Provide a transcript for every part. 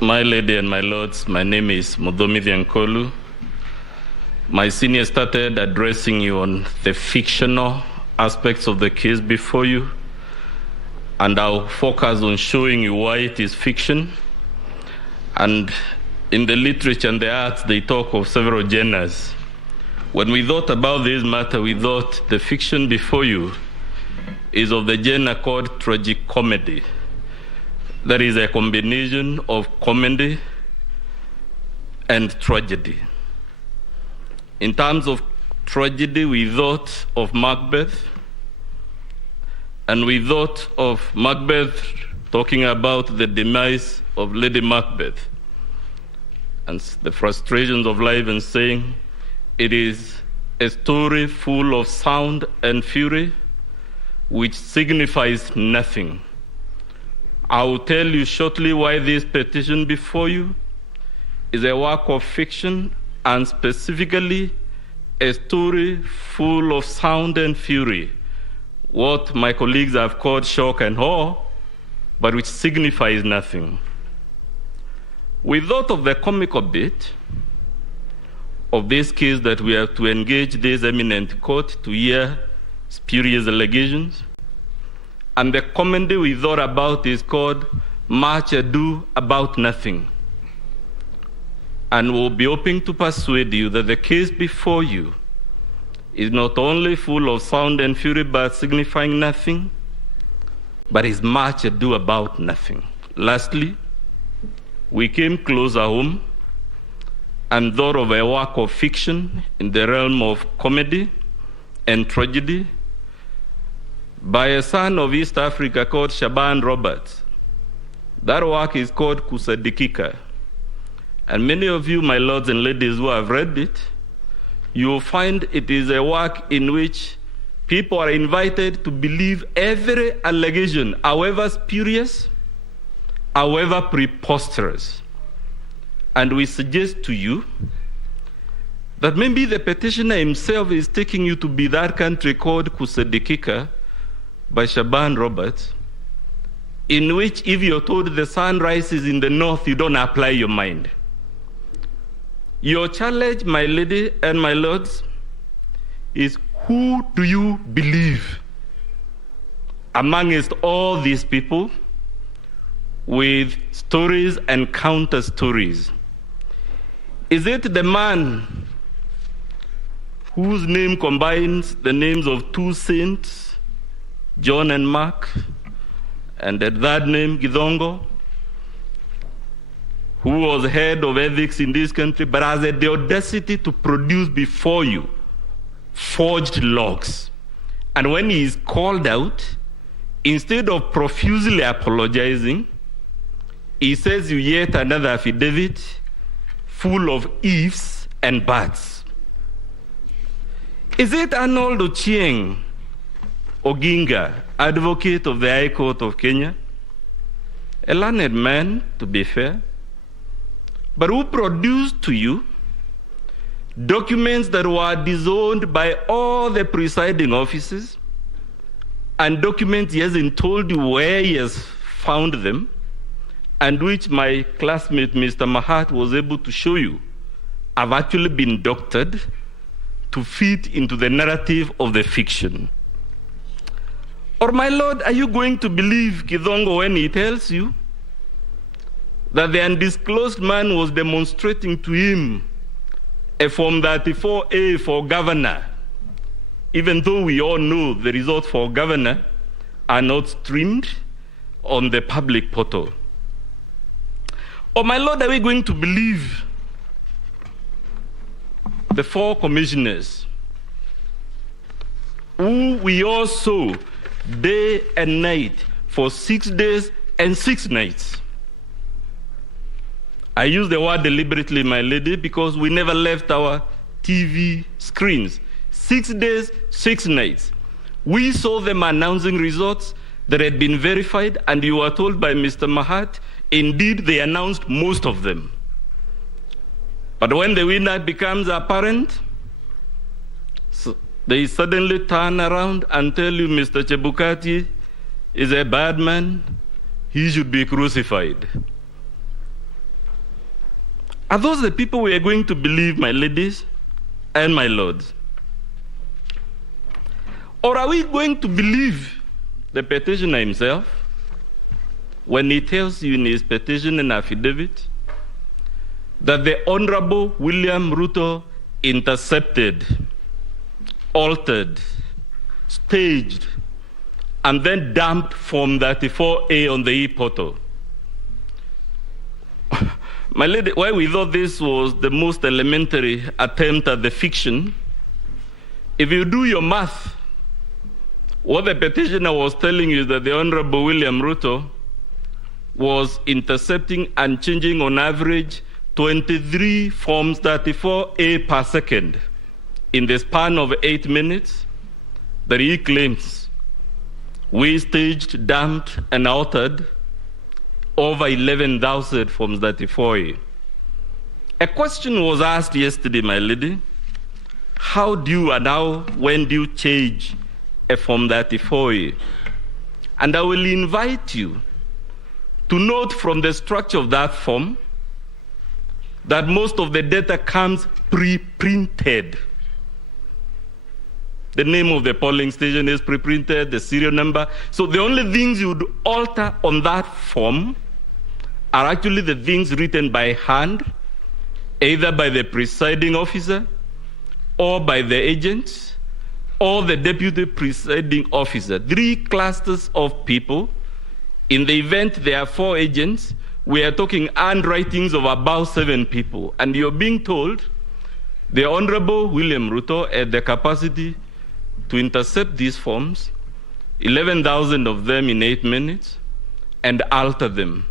My lady and my lords, my name is Muthomi Thiankolu. My senior started addressing you on the fictional aspects of the case before you, and I'll focus on showing you why it is fiction. And in the literature and the arts, they talk of several genres. When we thought about this matter, we thought the fiction before you is of the genre called tragicomedy. That is a combination of comedy and tragedy. In terms of tragedy, we thought of Macbeth, and we thought of Macbeth talking about the demise of Lady Macbeth and the frustrations of life, and saying it is a story full of sound and fury which signifies nothing. I will tell you shortly why this petition before you is a work of fiction, and specifically a story full of sound and fury, what my colleagues have called shock and awe, but which signifies nothing. We thought of the comical bit of this case, that we have to engage this eminent court to hear spurious allegations. And the comedy we thought about is called Much Ado About Nothing. And we'll be hoping to persuade you that the case before you is not only full of sound and fury but signifying nothing, but is much ado about nothing. Lastly, we came closer home and thought of a work of fiction in the realm of comedy and tragedy by a son of East Africa called Shaban Roberts. That work is called Kusadikika. And many of you, my lords and ladies who have read it, you will find it is a work in which people are invited to believe every allegation, however spurious, however preposterous. And we suggest to you that maybe the petitioner himself is taking you to be that country called Kusadikika by Shaban Roberts, in which if you're told the sun rises in the north, you don't apply your mind. Your challenge, my lady and my lords, is who do you believe amongst all these people with stories and counter stories? Is it the man whose name combines the names of two saints, John and Mark, and the third name, Githongo, who was head of ethics in this country, but has the audacity to produce before you forged logs? And when he is called out, instead of profusely apologizing, he says you yet another affidavit full of ifs and buts. Is it Arnold Ochieng Oginga, advocate of the High Court of Kenya, a learned man, to be fair, but who produced to you documents that were disowned by all the presiding officers, and documents he hasn't told you where he has found them, and which my classmate Mr. Mahat was able to show you have actually been doctored to fit into the narrative of the fiction? Or, my lord, are you going to believe Githongo when he tells you that the undisclosed man was demonstrating to him a Form 34A for governor, even though we all know the results for governor are not streamed on the public portal? Or, my lord, are we going to believe the four commissioners who we all saw day and night for 6 days and 6 nights? I use the word deliberately, my lady, because we never left our TV screens. 6 days, 6 nights. We saw them announcing results that had been verified, and you were told by Mr. Mahat, indeed, they announced most of them. But when the winner becomes apparent, they suddenly turn around and tell you Mr. Chebukati is a bad man, he should be crucified. Are those the people we are going to believe, my ladies and my lords? Or are we going to believe the petitioner himself when he tells you in his petition and affidavit that the Honorable William Ruto intercepted, altered, staged, and then dumped Form 34A on the e-portal? My lady, why we thought this was the most elementary attempt at the fiction, if you do your math, what the petitioner was telling you is that the Honorable William Ruto was intercepting and changing on average 23 Forms 34A per second in the span of 8 minutes that he claims we staged, dumped, and altered over 11,000 Forms 34A. A question was asked yesterday, my lady, how do you and when do you change a Form 34A? And I will invite you to note from the structure of that form that most of the data comes pre-printed. The name of the polling station is pre-printed, the serial number. So the only things you would alter on that form are actually the things written by hand, either by the presiding officer or by the agents or the deputy presiding officer. 3 clusters of people. In the event there are 4 agents, we are talking handwritings of about 7 people. And you're being told the Honorable William Ruto had the capacity to intercept these forms, 11,000 of them in 8 minutes, and alter them.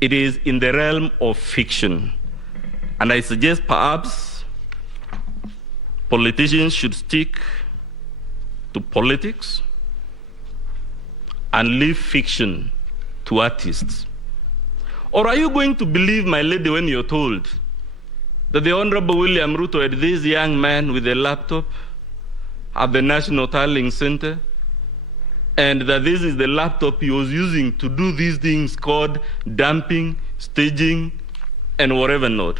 It is in the realm of fiction. And I suggest perhaps politicians should stick to politics and leave fiction to artists. Or are you going to believe, my lady, when you're told that the Honorable William Ruto had this young man with a laptop at the National Tallying Center, and that this is the laptop he was using to do these things called dumping, staging, and whatever not?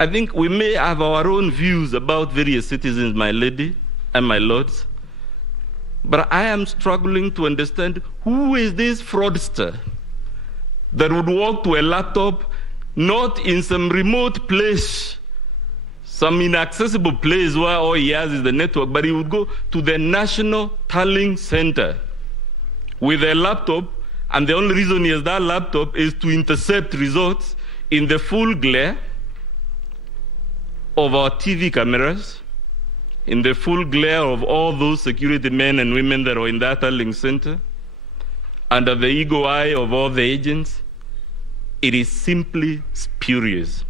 I think we may have our own views about various citizens, my lady and my lords, but I am struggling to understand who is this fraudster that would walk to a laptop not in some remote place, some inaccessible place where all he has is the network, but he would go to the National Tallying Center with a laptop, and the only reason he has that laptop is to intercept results in the full glare of our TV cameras, in the full glare of all those security men and women that are in that tallying center, under the eagle eye of all the agents. It is simply spurious.